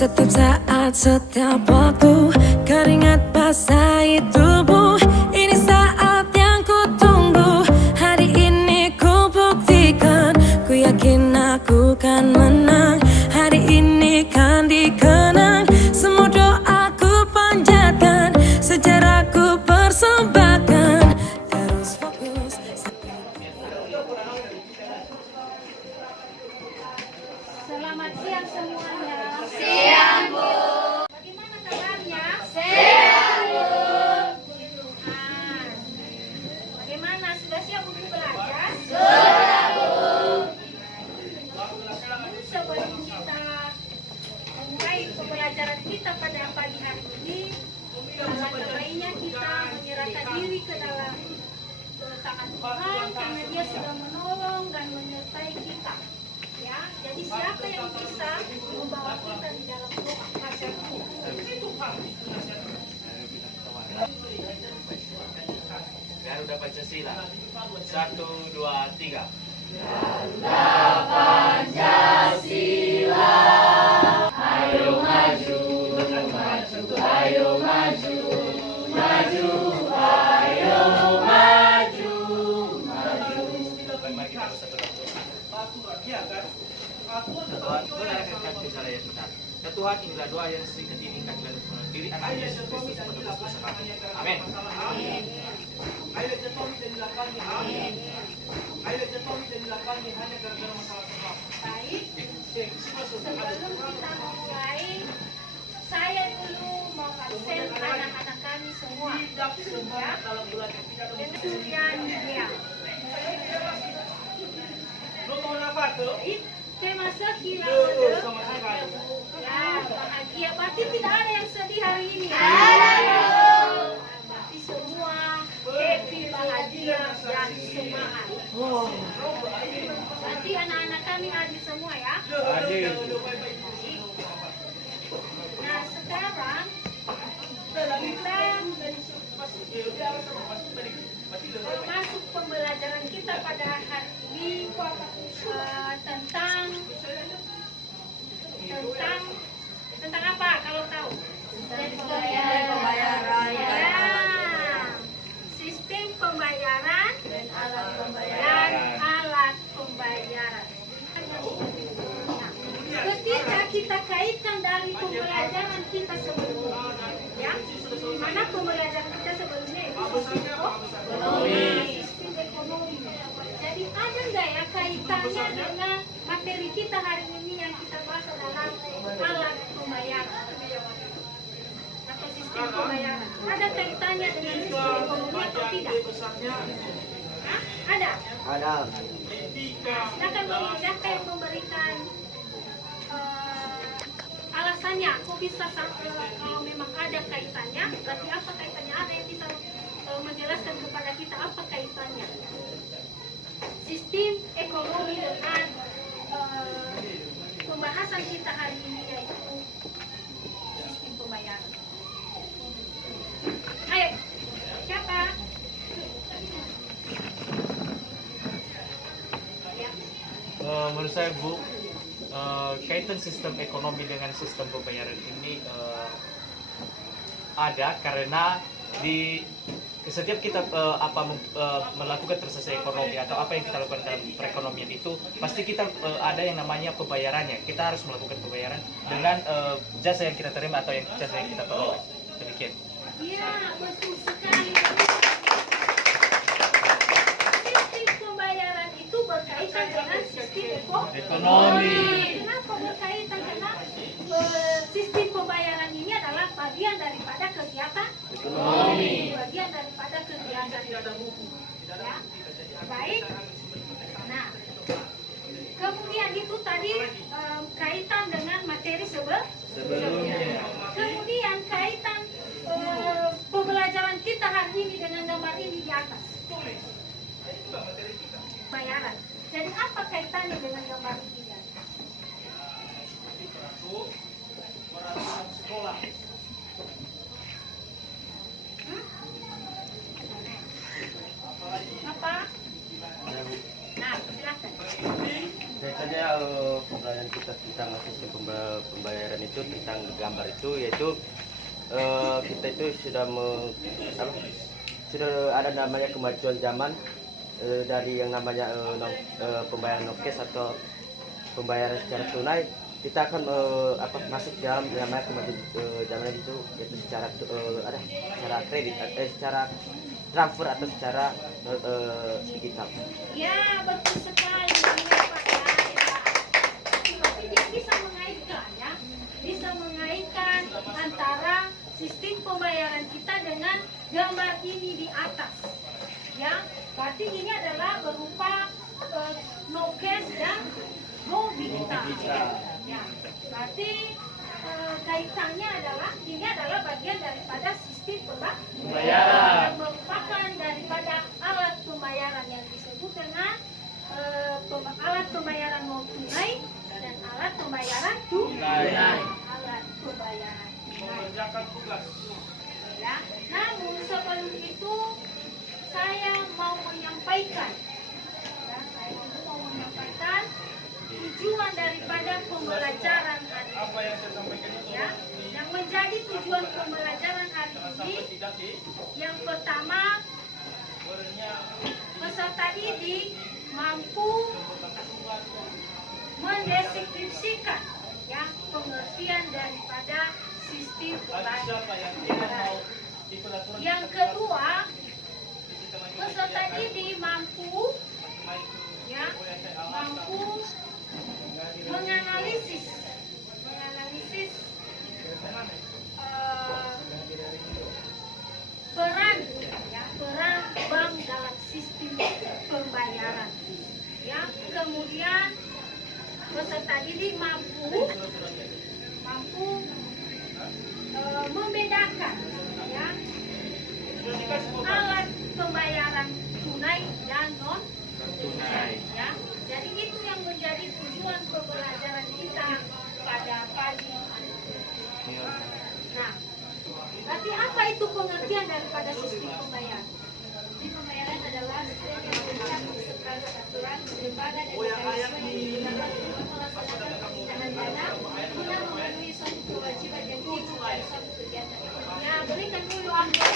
Setiap saat, setiap waktu, keringat basahi tubuh. Ini saat yang ku tunggu. Hari ini ku buktikan, ku yakin aku kan menang. Hari ini kan dikenang, semua doaku panjatkan, sejarahku persembahkan. Terus fokus. Selamat siang semuanya. Siang, Bu. Bagaimana kabarnya? Siang, Bu. Puji Tuhan. Bagaimana, sudah siap untuk belajar? Sudah, Bu. Sebelum kita memulai pembelajaran kita pada pagi hari ini, alangkah baiknya kita menyerahkan diri ke dalam tangan Tuhan, karena Dia sudah menolong dan menyertai kita. Ya, jadi siapa yang bisa membawa kita di dalam doa? Garuda Pancasila. 1, 2, 3. Tuhan, inilah doa yang singkat ini kami lakukan dalam diri anak Yesus Kristus penebus dosa kami. Amin. Baik, sebelum kita memulai, saya dulu mau absen anak-anak kami semua, ya, dengan Suryan dia. Baik, tema sekilas ya, bahagia. Berarti tidak ada yang sedih hari ini. Berarti semua happy, bahagia, dan semangat. Berarti anak-anak kami hadir semua ya. Nah, sekarang kita masuk pembelajaran kita pada hari ini tentang apa kalau tahu? Pembayaran. Ya, sistem pembayaran dan alat pembayaran. Nah, ketika kita kaitkan dari pembelajaran kita sebelumnya, ya, mana pembelajaran kita sebelumnya itu sistem ekonomi. Jadi ada nggak ya kaitannya dengan materi kita hari ini yang kita bahas adalah alat pembayaran atau sistem pembayaran? Ada kaitannya dengan sistem ekonomi atau tidak? Hah? Ada? Ada. Nah, silakan Bang siapa yang memberikan alasannya. Kok bisa kalau memang ada kaitannya? Berarti apa kaitannya? Ada yang bisa menjelaskan kepada kita apa kaitannya sistem ekonomi dengan pembahasan kita hari ini, yaitu sistem pembayaran. Ayo, siapa? Ya. Menurut saya, Bu, kaitan sistem ekonomi dengan sistem pembayaran ini ada karena di setiap kita melakukan transaksi ekonomi atau apa yang kita lakukan dalam perekonomian itu pasti kita ada yang namanya pembayarannya. Kita harus melakukan pembayaran dengan jasa yang kita terima atau jasa yang kita peroleh. Demikian. Iya, betul sekali. Sistem pembayaran itu berkaitan dengan sistem ekonomi. Kenapa berkaitan? Karena sistem pembayaran ini adalah bagian daripada kegiatan ekonomi. Bagian daripada kegiatan ekonomi. Ya, baik. Nah, kemudian itu tadi kaitan dengan materi sebelumnya. Kemudian kaitan pembelajaran kita hari ini dengan gambar ini di atas. Bayaran. Jadi apa kaitannya dengan gambar ini di atas? Apa? Nah, silakan. Kaitannya pembelajaran kita tentang sistem pembayaran itu, tentang gambar itu, yaitu kita itu sudah ada namanya kemajuan zaman dari yang namanya pembayaran no cash atau pembayaran secara tunai. Kita akan masuk dalam namanya kemajuan zaman itu, yaitu secara kredit, secara transfer atau secara digital. Ya, betul sekali Pak ya. Tapi dia bisa mengaitkan ya, bisa mengaitkan antara sistem pembayaran kita dengan gambar ini di atas. Ya, berarti ini adalah berupa no cash dan go digital. Ya, berarti kaitannya adalah ini adalah bagian daripada sistem pembayaran yang merupakan daripada alat pembayaran yang disebut dengan alat pembayaran non tunai dan alat pembayaran tunai. Alat pembayaran tunai. Ya, namun sebelum itu saya mau menyampaikan, tujuan daripada pembelajaran hari ini. Ya, yang menjadi tujuan pembelajaran hari ini, yang pertama, peserta didik mampu mendeskripsikan ya pengertian daripada sistem pembayaran. Yang kedua, peserta didik mampu menganalisis peran bank dalam sistem pembayaran. Ya, kemudian peserta didik mampu membedakan ya alat pembayaran tunai dan non tunai. Ya, jadi itu yang menjadi tujuan pembelajaran kita pada pagi hari ini. Nah, berarti apa itu pengertian daripada sistem pembayaran? Sistem pembayaran adalah sistem yang bergerak beserta aturan, lembaga dan mekanisme yang digunakan untuk melaksanakan pemindahan dana guna memenuhi suatu kewajiban yang timbul dari suatu kegiatan ekonomi. Ya, berikan dulu amplop.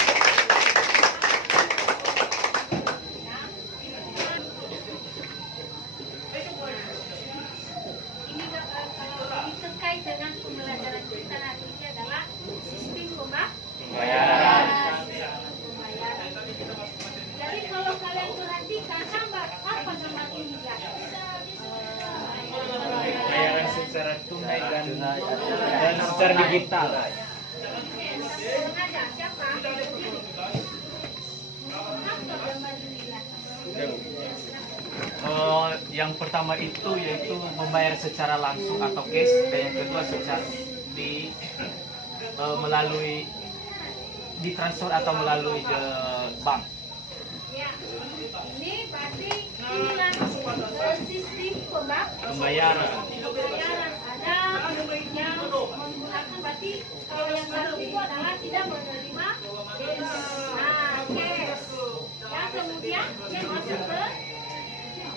Dengan pembelajaran kita hari ini adalah sistem pembayaran. Jadi kalau kalian perhatikan gambar apa gambar ini ya? Pembayaran secara tunai dan secara digital. Sengaja siapa? Apa gambar ini ya? Yang pertama itu yaitu membayar secara langsung atau cash, dan yang kedua secara melalui ditransfer atau melalui bank. Ya, ini berarti inilah sistem Pembayaran. Ada yang menggunakan, berarti kalau yang satu itu adalah tidak menerima cash. Dan kemudian dia masuk ke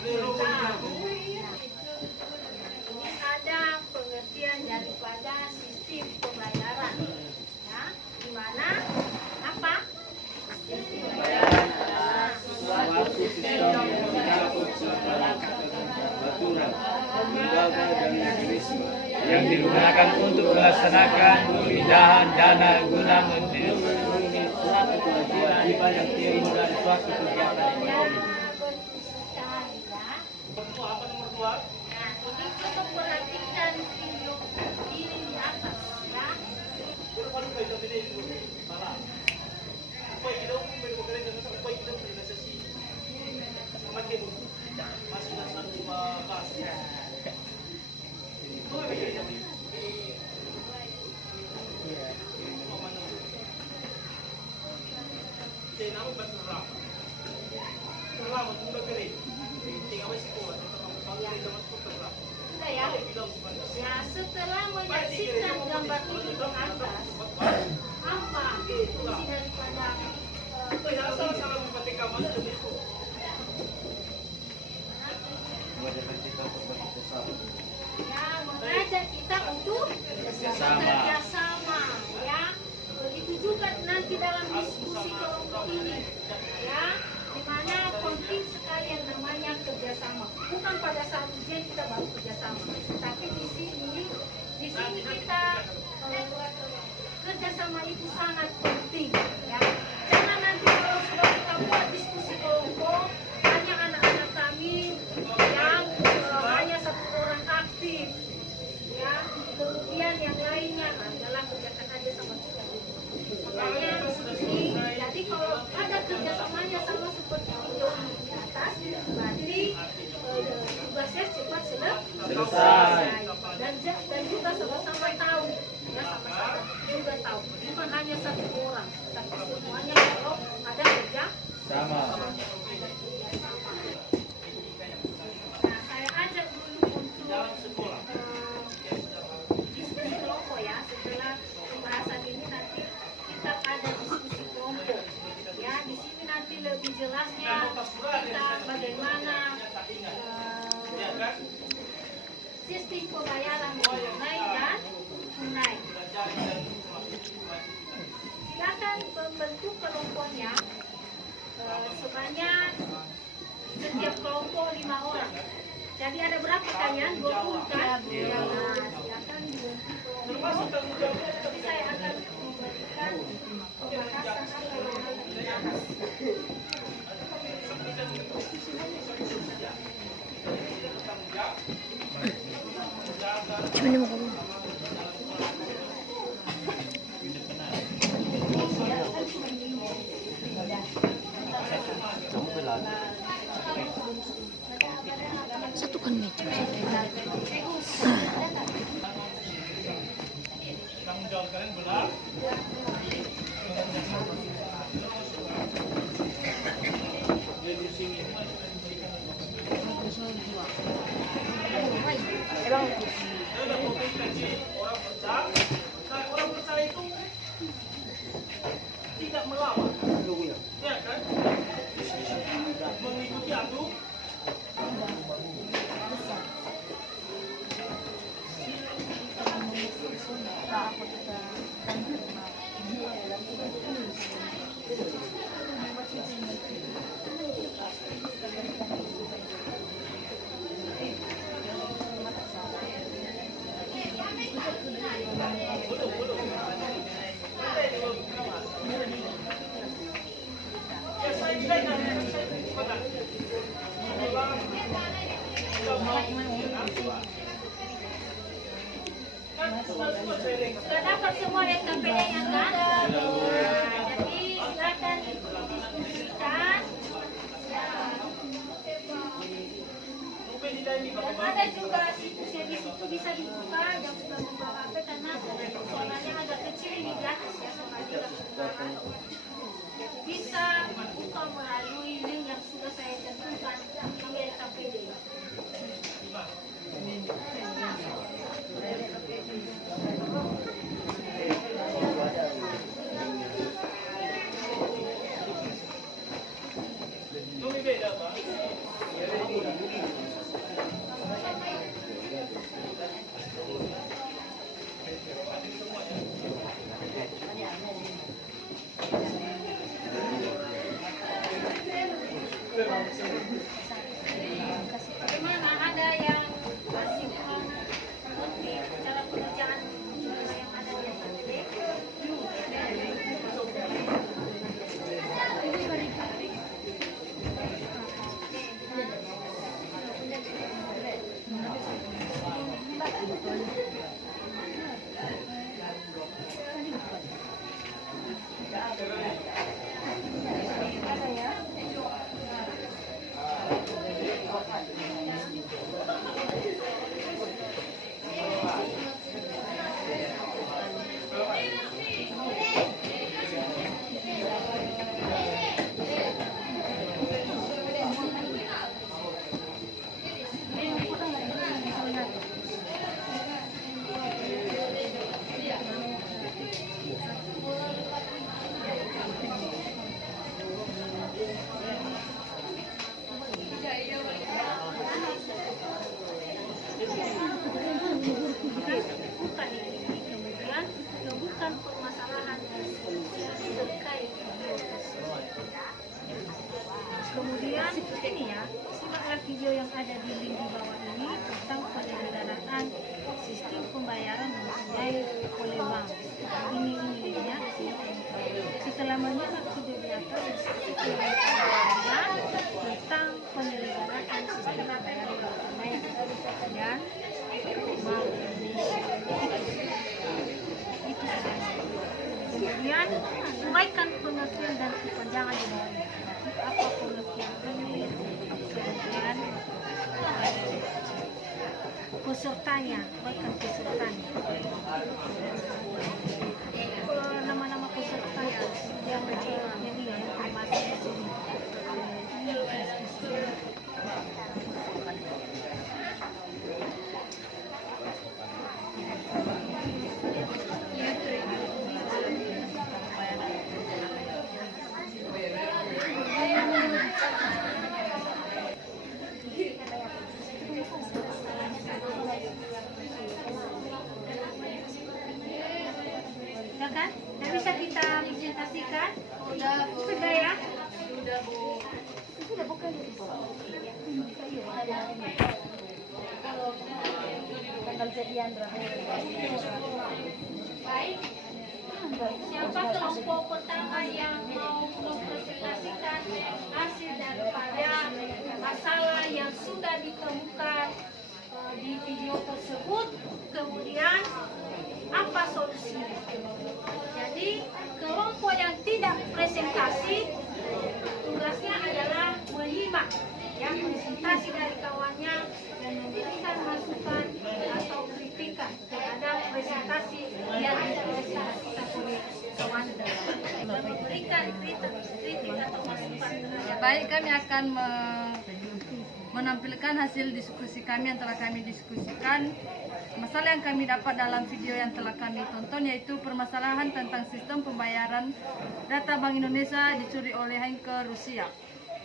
ini ada pengertian daripada sistem pembayaran ya, di mana apa sistem pembayaran Suatu sistem yang mencakup segala aturan, lembaga dan mekanisme yang digunakan untuk melaksanakan pemindahan dana guna memenuhi suatu kewajiban yang timbul dari suatu kegiatan ekonomi. Nah, ini coba perhatikan video ini di atas ya. Sudah ya. Ya, setelah menyaksikan gambar ini di atas, apa fungsi daripada ya, kerjasama, ya. Begitu juga nanti dalam diskusi kelompok ini, ya, di mana penting sekali yang namanya kerjasama. Bukan pada saat ujian kita baru kerjasama, tapi di sini kita kerjasama itu sangat penting, ya. Jangan nanti kalau sudah kita buat diskusi kelompok hanya anak-anak kami yang hanya satu orang aktif, ya, kemudian yang lainnya adalah kerjakan aja sama kita. Makanya ini, jadi kalau ada kerjasamanya sama seperti video di atas, berarti tugasnya cepat selesai. Dan juga sama-sama tahu, ya, sama-sama juga tahu. Bukan hanya satu orang, tapi semuanya kalau ada kerja sama. Nah, saya ajak dulu untuk diskusi kelompok, ya. Setelah pembahasan ini nanti kita ada diskusi kelompok, ya. Di sini nanti lebih jelasnya kita bagaimana sistem pembayaran tunai dan tunai. Silakan membentuk kelompoknya sebanyak setiap kelompok 5 orang. Jadi ada berapa kalian? 20 kan? Nah, silakan dibentuk kelompok. Jadi saya akan memberikan pembahasan apa yang akan dibahas. Cuma mau kamu. Satukan meja. Tanggung jawab kalian benar. Orang bersalah itu tidak melawan, ya kan? Mengikuti aturan. Sudah dapat semua KPD-nya kan? Jadi silakan diskusikan. Dan ada juga situsnya di situ bisa dibuka dan sudah membuka HP karena soalnya agak kecil ini gratis, ya, soalnya bisa buka melalui link yang sudah saya tentukan di KPD. Bagaimana, ada yang masih belum mengerti cara pengerjaan yang ada di KPD? ini ya, simaklah video yang ada di link di bawah ini tentang penyelenggaraan sistem pembayaran yang dibiayai oleh bank. Ini linknya. Setelah menyimak video di atas, tentang penyelenggaraan sistem pembayaran yang tunai dan Bank Indonesia. Itu saja. Kemudian uraikan pengertian dan kepanjangan di bawah ini. Apa pengertian ini? Kemudian pesertanya, uraikan pesertanya. Nama-nama peserta yang ini ya, termasuk di sini. Udah kan? Udah bisa kita presentasikan? Sudah ya? Sudah, Bu. Sudah bukan itu. Tanggal jadian berapa? Baik. Siapa kelompok pertama yang mau mempresentasikan hasil daripada masalah yang sudah ditemukan di video tersebut, kemudian apa solusinya? Jadi kelompok yang tidak presentasi tugasnya adalah menyimak yang presentasi dari kawannya dan memberikan masukan atau kritikan terhadap presentasi yang dipresentasikan oleh kawan dan memberikan kritik atau masukan. Ya, baik, kami akan menampilkan hasil diskusi kami yang telah kami diskusikan. Masalah yang kami dapat dalam video yang telah kami tonton yaitu permasalahan tentang sistem pembayaran data Bank Indonesia dicuri oleh hacker Rusia.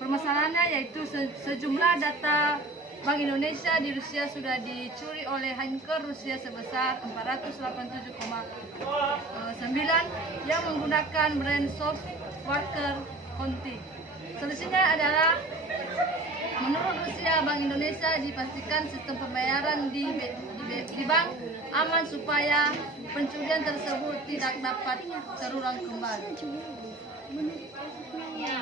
Permasalahannya yaitu sejumlah data Bank Indonesia di Rusia sudah dicuri oleh hacker Rusia sebesar 487,9 yang menggunakan brand software Conti. Solusinya adalah menurut Rusia, Bank Indonesia dipastikan sistem pembayaran di bank aman supaya pencurian tersebut tidak dapat terulang kembali. Ya,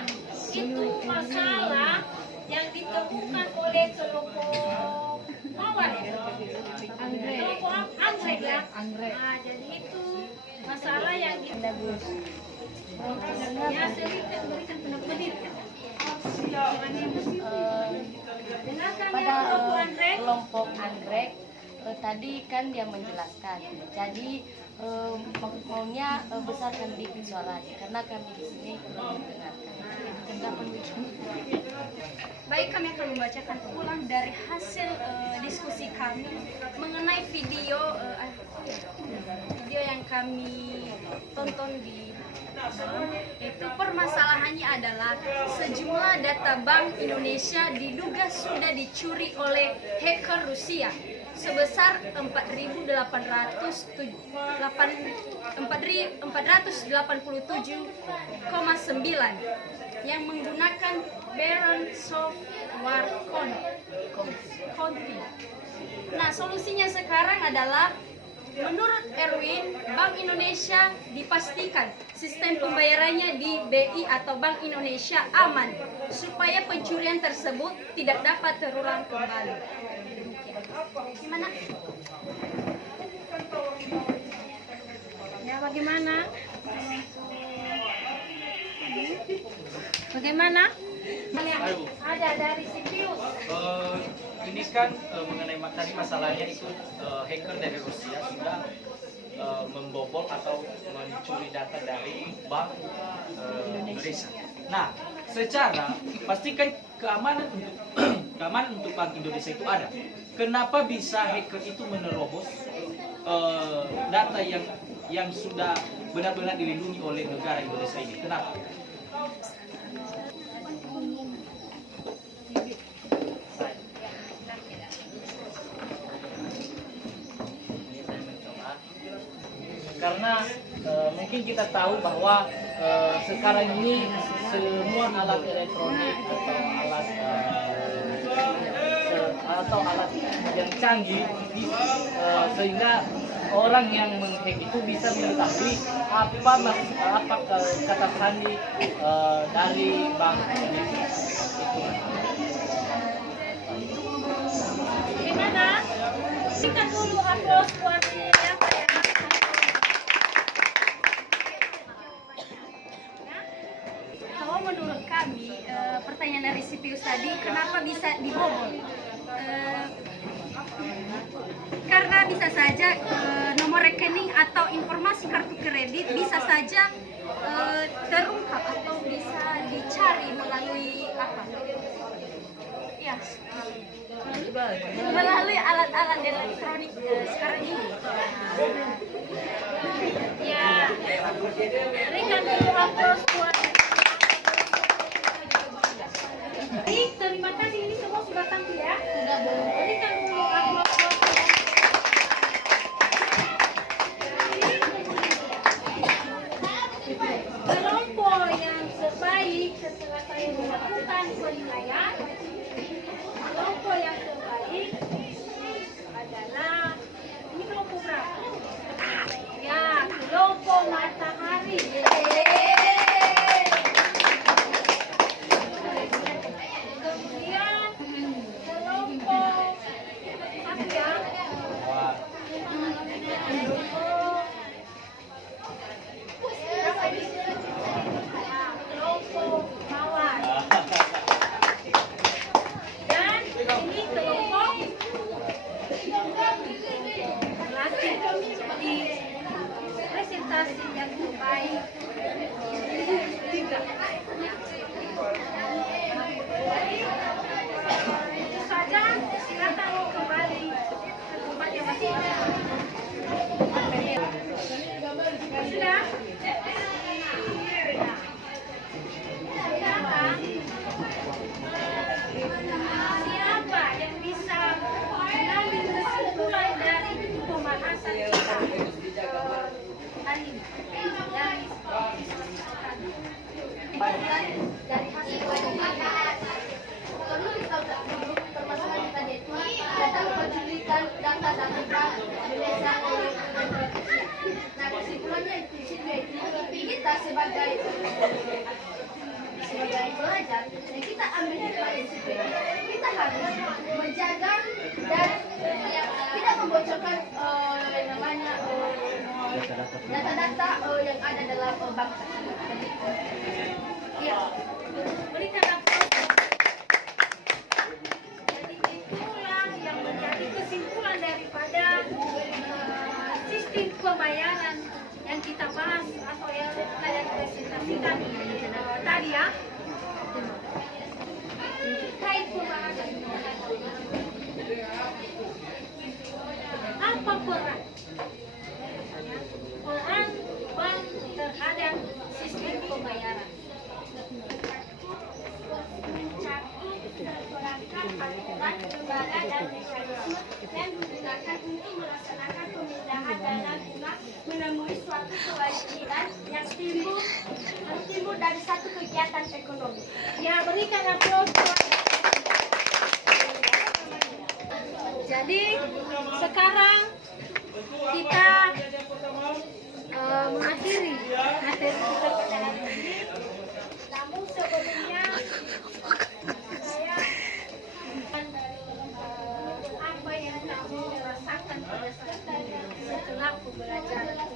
itu masalah yang ditemukan oleh kelompok mawar ya? Kelompok anggrek ya? Nah, jadi itu masalah yang ya, sedikit berikan pendapat. Pada kelompok anggrek tadi kan dia menjelaskan, jadi maunya besarkan dikit suaranya karena kami di sini belum mendengarkan. Baik, kami akan membacakan ulang dari hasil diskusi kami mengenai video yang kami tonton di itu. Permasalahannya adalah sejumlah data Bank Indonesia diduga sudah dicuri oleh hacker Rusia sebesar 487,9 yang menggunakan brand software Conti. Nah, solusinya sekarang adalah menurut Erwin, Bank Indonesia dipastikan sistem pembayarannya di BI atau Bank Indonesia aman supaya pencurian tersebut tidak dapat terulang kembali. Gimana? Ya, bagaimana? Bagaimana? Ada dari Sipius. Ini kan mengenai tadi masalahnya itu hacker dari Rusia sudah membobol atau mencuri data dari Bank Indonesia. Nah, secara pastikan keamanan untuk Bank Indonesia itu ada. Kenapa bisa hacker itu menerobos data yang sudah benar-benar dilindungi oleh negara Indonesia ini? Kenapa? Karena mungkin kita tahu bahwa sekarang ini semua alat elektronik atau alat yang canggih sehingga orang yang menghack itu bisa mengetahui apa kata sandi dari Bank Indonesia. Gimana? Kita dulu aplaus buat siapa ya? Kalau menurut kami, pertanyaan dari Sipius tadi, kenapa bisa dibobol? Karena bisa saja nomor rekening atau informasi kartu kredit bisa saja terungkap atau bisa dicari melalui apa? Ya, melalui alat-alat elektronik sekarang ini. Ya, berikan dulu aplaus buat. Baik, terima kasih, ini semua sudah tampil ya. Berikan dulu aplaus buat. Kelompok yang terbaik setelah saya melakukan penilaian, kelompok yang terbaik adalah ini kelompok berapa? Ya, kelompok matahari. Kemudian kelompok apa ya? Kelompok mawar. Dan ini kelompok latih di presentasi yang terbaik tiga. Itu saja, silakan kembali ke tempatnya masing-masing. Sudah? Siapa yang bisa mengambil kesimpulan dari pembahasan kita hari ini? Dari hasil pembahasan perlu ditahu dulu permasalahan tadi itu datang penculikan data-data Indonesia oleh nah kesimpulannya itu kita sebagai pelajar dan kita ambil hikmah dari situ kita harus menjaga dan tidak membocorkan yang namanya data-data yang ada dalam bank tersebut. Ya, berikan aplaus. Jadi itulah yang menjadi kesimpulan daripada sistem pembayaran yang kita bahas atau yang saya presentasikan tadi ya. Terkait pembahasan apa peran bank terhadap sistem pembayaran? Perangkat aturan, lembaga dan mekanisme yang digunakan untuk melaksanakan pemindahan dana guna menemui suatu kewajiban yang timbul dari satu kegiatan ekonomi. Ya, berikan aplaus. Jadi sekarang kita mengakhiri materi kita pada hari ini. Namun sebelumnya saya apa yang kamu rasakan pada saat setelah pembelajaran.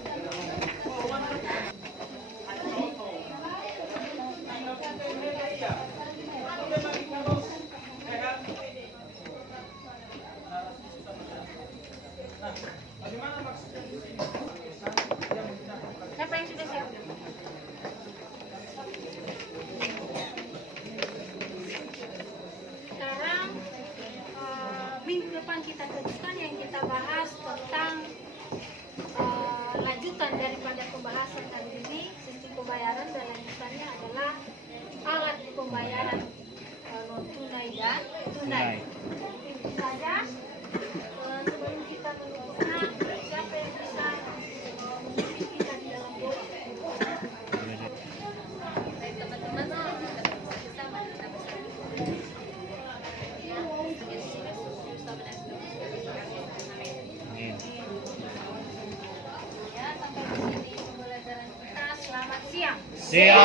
Siapa yang sudah siap? Sekarang minggu depan kita teruskan yang kita bahas tentang lanjutan daripada pembahasan kali ini, sistem pembayaran, dan lanjutannya adalah alat pembayaran non tunai dan tunai. Itu saja. Sebelum kita menutupnya, siapa yang bisa memimpin kita di dalam doa? Siap. Siap.